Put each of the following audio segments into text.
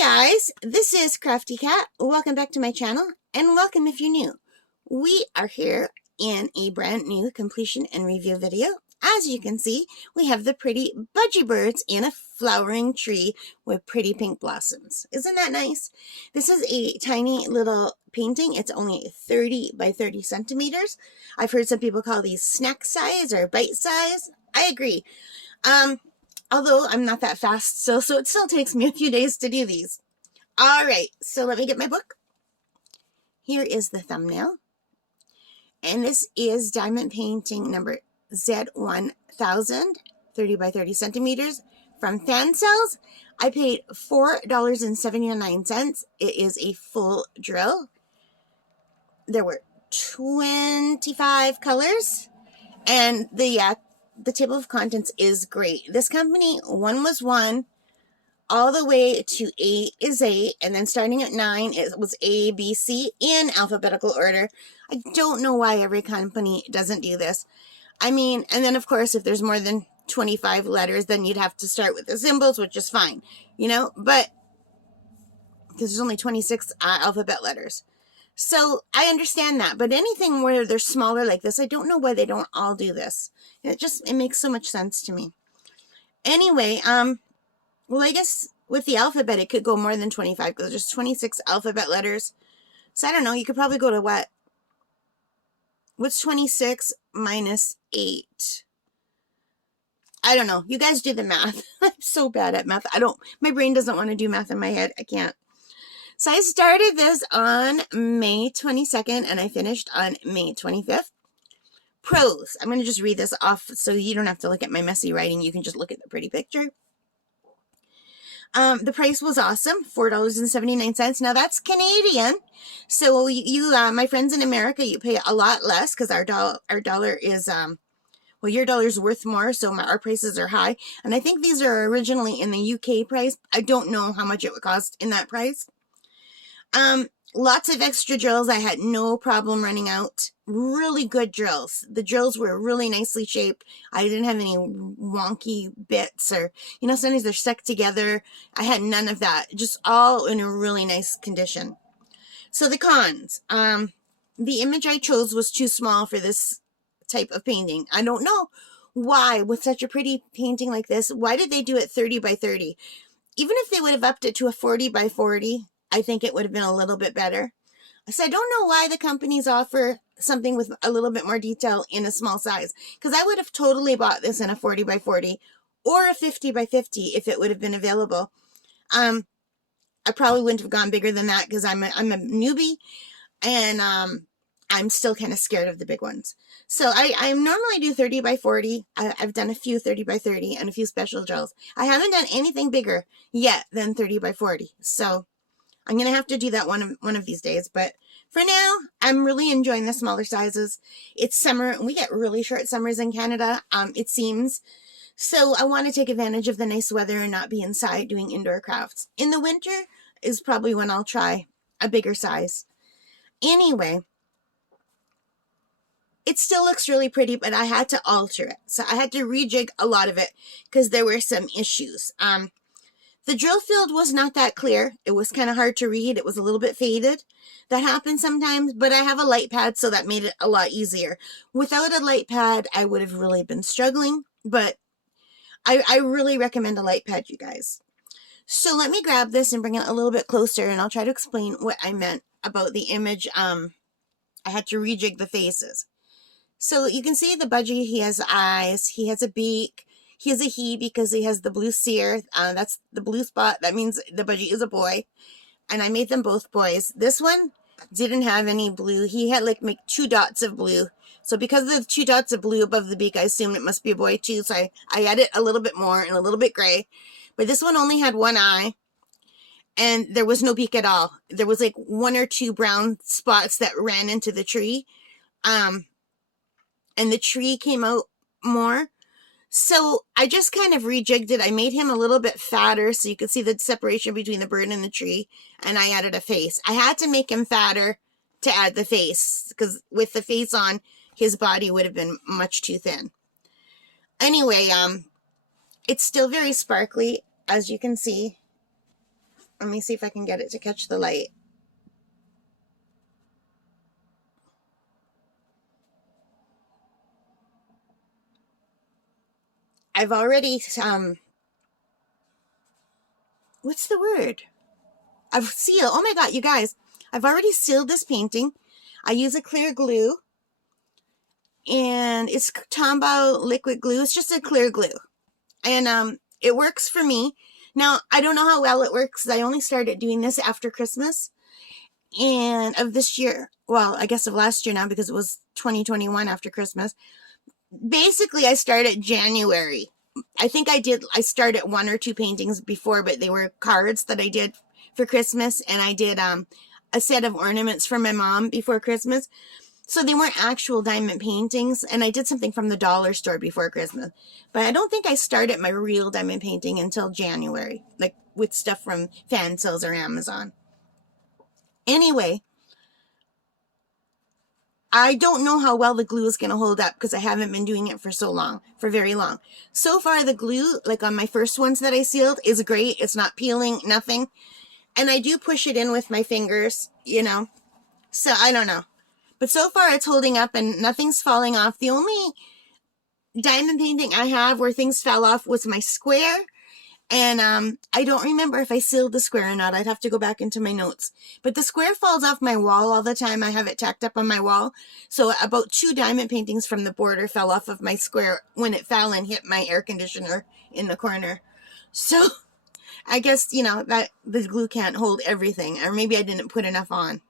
Guys, this is Crafty Cat. Welcome back to my channel, and welcome if you're new. We are here in a brand new completion and review video. As you can see, we have the pretty budgie birds in a flowering tree with pretty pink blossoms. Isn't that nice? This is a tiny little painting. It's only 30 by 30 centimeters. I've heard some people call these snack size or bite size. I agree. Although I'm not that fast, so it still takes me a few days to do these. All right, so let me get my book. Here is the thumbnail. And this is diamond painting number Z1000, 30 by 30 centimeters from Fansells. I paid $4.79. It is a full drill. There were 25 colors, and the table of contents is great. This company, 1 was 1, all the way to 8 is 8, and then starting at 9, it was A, B, C in alphabetical order. I don't know why every company doesn't do this. I mean, and then of course, if there's more than 25 letters, then you'd have to start with the symbols, which is fine, you know, but because there's only 26 alphabet letters. So I understand that, but anything where they're smaller like this, I don't know why they don't all do this. It makes so much sense to me. Anyway, well, I guess with the alphabet, it could go more than 25 because there's 26 alphabet letters. So I don't know, you could probably go to what? What's 26 minus 8? I don't know. You guys do the math. I'm so bad at math. My brain doesn't want to do math in my head. I can't. So I started this on May 22nd and I finished on May 25th. Pros. I'm going to just read this off so you don't have to look at my messy writing. You can just look at the pretty picture. The price was awesome, $4.79. Now that's Canadian. So you my friends in America, you pay a lot less because our dollar is, well, your dollar's worth more, so our prices are high. And I think these are originally in the UK price. I don't know how much it would cost in that price. Lots of extra drills. I had no problem running out. Really good drills. The drills were really nicely shaped. I didn't have any wonky bits or, you know, sometimes they're stuck together. I had none of that. Just all in a really nice condition. So the cons. The image I chose was too small for this type of painting. I don't know why, with such a pretty painting like this, why did they do it 30 by 30? Even if they would have upped it to a 40 by 40, I think it would have been a little bit better. So I don't know why the companies offer something with a little bit more detail in a small size, because I would have totally bought this in a 40 by 40 or a 50 by 50 if it would have been available. I probably wouldn't have gone bigger than that because I'm a newbie, and I'm still kind of scared of the big ones. So I normally do 30 by 40. I've done a few 30 by 30 and a few special drills. I haven't done anything bigger yet than 30 by 40. So I'm going to have to do that one of these days. But for now, I'm really enjoying the smaller sizes. It's summer. We get really short summers in Canada, it seems. So I want to take advantage of the nice weather and not be inside doing indoor crafts. In the winter is probably when I'll try a bigger size. Anyway, it still looks really pretty, but I had to alter it. So I had to rejig a lot of it because there were some issues. The drill field was not that clear. It was kind of hard to read. It was a little bit faded. That happens sometimes, but I have a light pad, so that made it a lot easier. Without a light pad, I would have really been struggling, but I really recommend a light pad, you guys. So let me grab this and bring it a little bit closer, and I'll try to explain what I meant about the image. I had to rejig the faces. So you can see the budgie, he has eyes, he has a beak. He is a he because he has the blue sear. That's the blue spot. That means the budgie is a boy. And I made them both boys. This one didn't have any blue. He had like 2 dots of blue. So because of the 2 dots of blue above the beak, I assumed it must be a boy too. So I added a little bit more and a little bit gray. But this one only had 1 eye. And there was no beak at all. There was like 1 or 2 brown spots that ran into the tree. And the tree came out more. So I just kind of rejigged it. I made him a little bit fatter so you could see the separation between the bird and the tree. And I added a face. I had to make him fatter to add the face because with the face on, his body would have been much too thin. Anyway, it's still very sparkly, as you can see. Let me see if I can get it to catch the light. I've already, what's the word? I've sealed, oh my God, you guys, I've already sealed this painting. I use a clear glue, and it's Tombow liquid glue. It's just a clear glue, and it works for me. Now, I don't know how well it works. I only started doing this after Christmas and of this year. Well, I guess of last year now, because it was 2021 after Christmas. Basically, I started January. I think I started 1 or 2 paintings before, but they were cards that I did for Christmas, and I did a set of ornaments for my mom before Christmas. So they weren't actual diamond paintings, and I did something from the dollar store before Christmas. But I don't think I started my real diamond painting until January, like with stuff from Fansells or Amazon. Anyway, I don't know how well the glue is going to hold up because I haven't been doing it for very long. So far, the glue, like on my first ones that I sealed, is great. It's not peeling, nothing. And I do push it in with my fingers, you know. So, I don't know. But so far, it's holding up and nothing's falling off. The only diamond painting I have where things fell off was my square. And I don't remember if I sealed the square or not. I'd have to go back into my notes. But the square falls off my wall all the time. I have it tacked up on my wall. So about 2 diamond paintings from the border fell off of my square when it fell and hit my air conditioner in the corner. So I guess, you know, that the glue can't hold everything. Or maybe I didn't put enough on.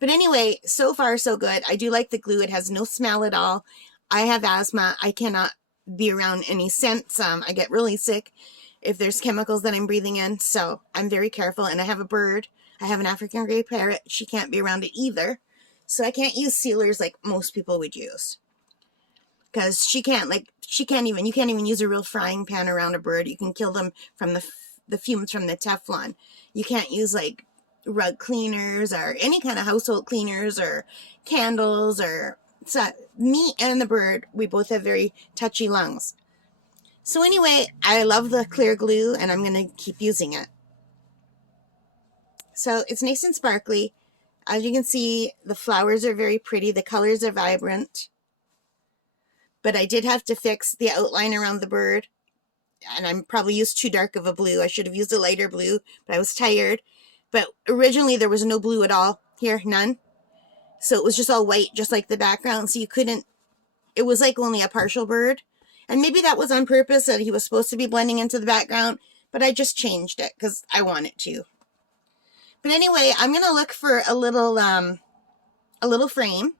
But anyway, so far so good. I do like the glue. It has no smell at all. I have asthma. I cannot be around any scents. I get really sick if there's chemicals that I'm breathing in. So I'm very careful. And I have a bird. I have an African gray parrot. She can't be around it either. So I can't use sealers like most people would use. Because you can't even use a real frying pan around a bird. You can kill them from the fumes from the Teflon. You can't use like rug cleaners or any kind of household cleaners or candles or... So me and the bird, we both have very touchy lungs. So anyway, I love the clear glue and I'm going to keep using it. So it's nice and sparkly. As you can see, the flowers are very pretty. The colors are vibrant. But I did have to fix the outline around the bird. And I probably used too dark of a blue. I should have used a lighter blue, but I was tired. But originally there was no blue at all. Here, none. So it was just all white, just like the background. So you couldn't, it was like only a partial bird. And maybe that was on purpose, that he was supposed to be blending into the background, but I just changed it because I wanted to. But anyway, I'm going to look for a little frame.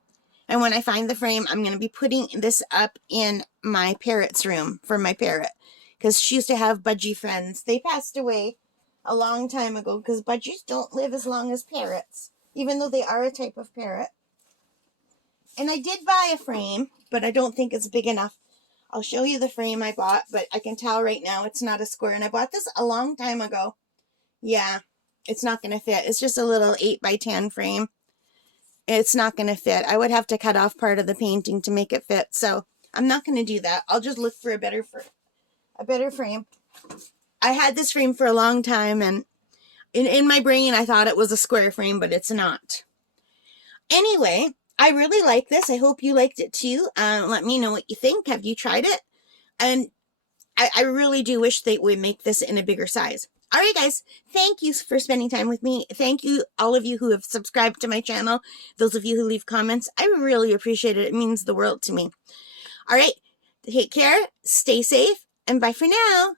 And when I find the frame, I'm going to be putting this up in my parrot's room for my parrot. Because she used to have budgie friends. They passed away a long time ago because budgies don't live as long as parrots, even though they are a type of parrot. And I did buy a frame, but I don't think it's big enough. I'll show you the frame I bought, but I can tell right now it's not a square. And I bought this a long time ago. Yeah, it's not going to fit. It's just a little 8x10 frame. It's not going to fit. I would have to cut off part of the painting to make it fit. So I'm not going to do that. I'll just look for a better frame. I had this frame for a long time, and in my brain I thought it was a square frame, but it's not. Anyway, I really like this. I hope you liked it too. Let me know what you think. Have you tried it? And I really do wish they would make this in a bigger size. All right, guys, thank you for spending time with me. Thank you, all of you who have subscribed to my channel. Those of you who leave comments, I really appreciate it. It means the world to me. All right, take care, stay safe, and bye for now.